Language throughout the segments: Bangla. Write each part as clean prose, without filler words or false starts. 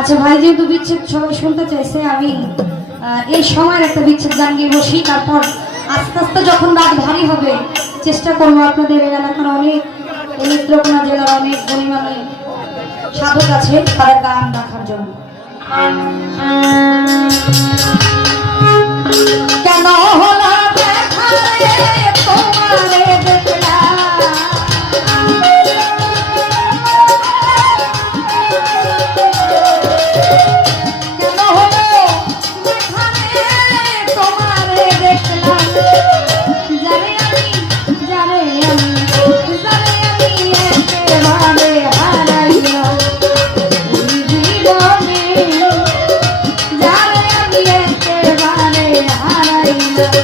আচ্ছা ভাই, যেহেতু বিচ্ছেদ সবাই শুনতে চাইছে, আমি এই সময়ের একটা বিচ্ছেদ গান গিয়ে বসি। তারপর আস্তে আস্তে যখন রাত ভারী হবে চেষ্টা করবো আপনাদের এই এলাকার অনেক নেত্রকোনা জেলার অনেক গণিমানে সাধক আছে তাদের গান রাখার জন্য। কেন হলো দেখা রে তোমারে দেখলাম, কেন হলো দেখা রে তোমারে দেখলাম, জানে আমি জানে আমি জানে আমি একেবারে হারাইলাম জীবনে, জানে আমি একেবারে হারাইলাম।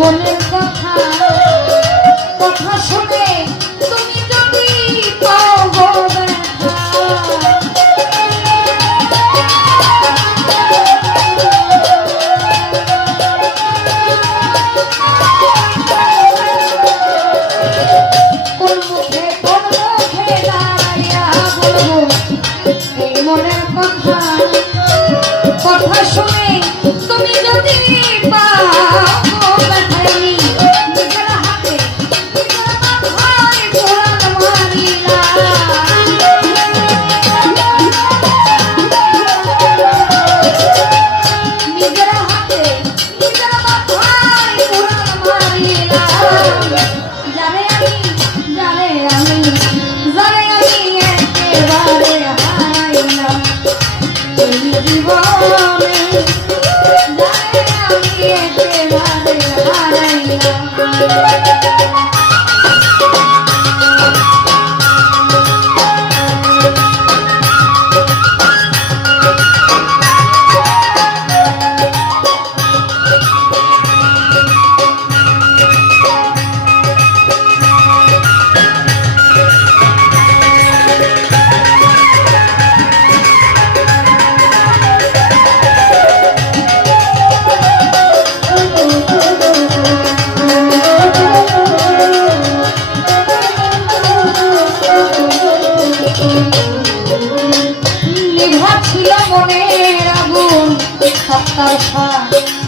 মনের কথা কথা শুনে তুমি যদি পাও গো ব্যথা, কোন মুখে দাঁড়াইয়া বলবো এই মনের কথা কথা শুনে তুমি যদি পাও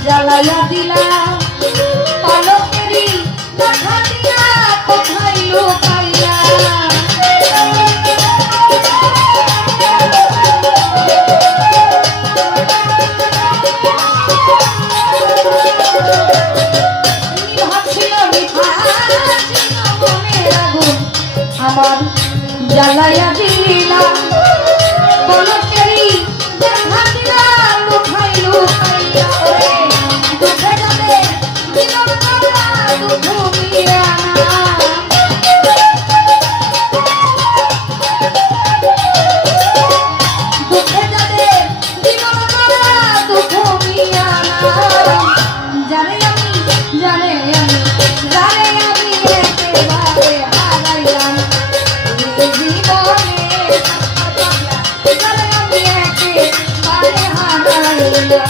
জ্বালাইয়া দিলা পালকেরি দেখা দিয়া কোথায় লুকাইলা, ভাবছিল মিঠা ছিল মনের আগুন আমার জ্বালাইয়া দিলা পালকেরি দেখা দিয়া কোথায় লুকাইলা, দুঃখে যাদের জীবন কাটা দুঃখ মিয়া না, দুঃখে যাদের জীবন কাটা দুঃখ মিয়া না, জানে আমি জানে আমি জানে আমি একেবারে হারাইলাম জীবনে, জানে আমি একেবারে হারাইলাম।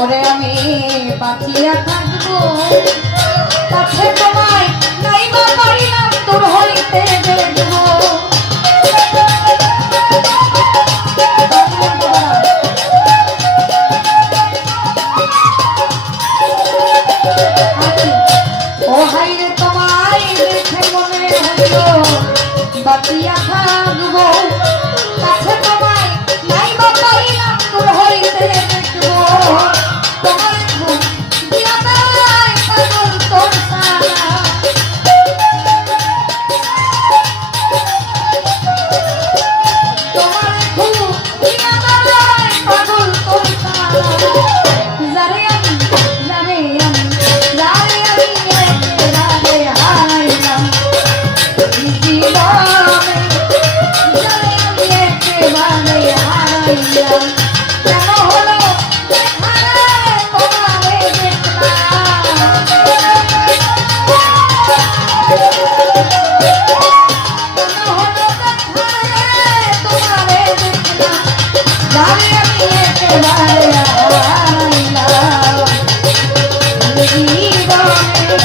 ওরে আমি বাঁচিয়া থাকবো কাছে তোমায় নাইবা পারিলাম তোর হইতে দেখবো। বাঁচিয়া থাকবো কাছে তোমায় নাই বা পাইলাম দূর হইতে দেখবো তোমার ঘুম দিয়া বেলায় পাগল তোর সারা তোমার ঘুম দিয়া বেলায় পাগল তোর সারা যারে আমি একেবারে হারাইলাম জীবনে যারে আমি একেবারে হারাইলাম কেন হলো দেখা রে তোমারে দেখলাম কেন হলো দেখা রে তোমারে দেখলাম যারে আমি একেবারে হারাইলাম জীবনে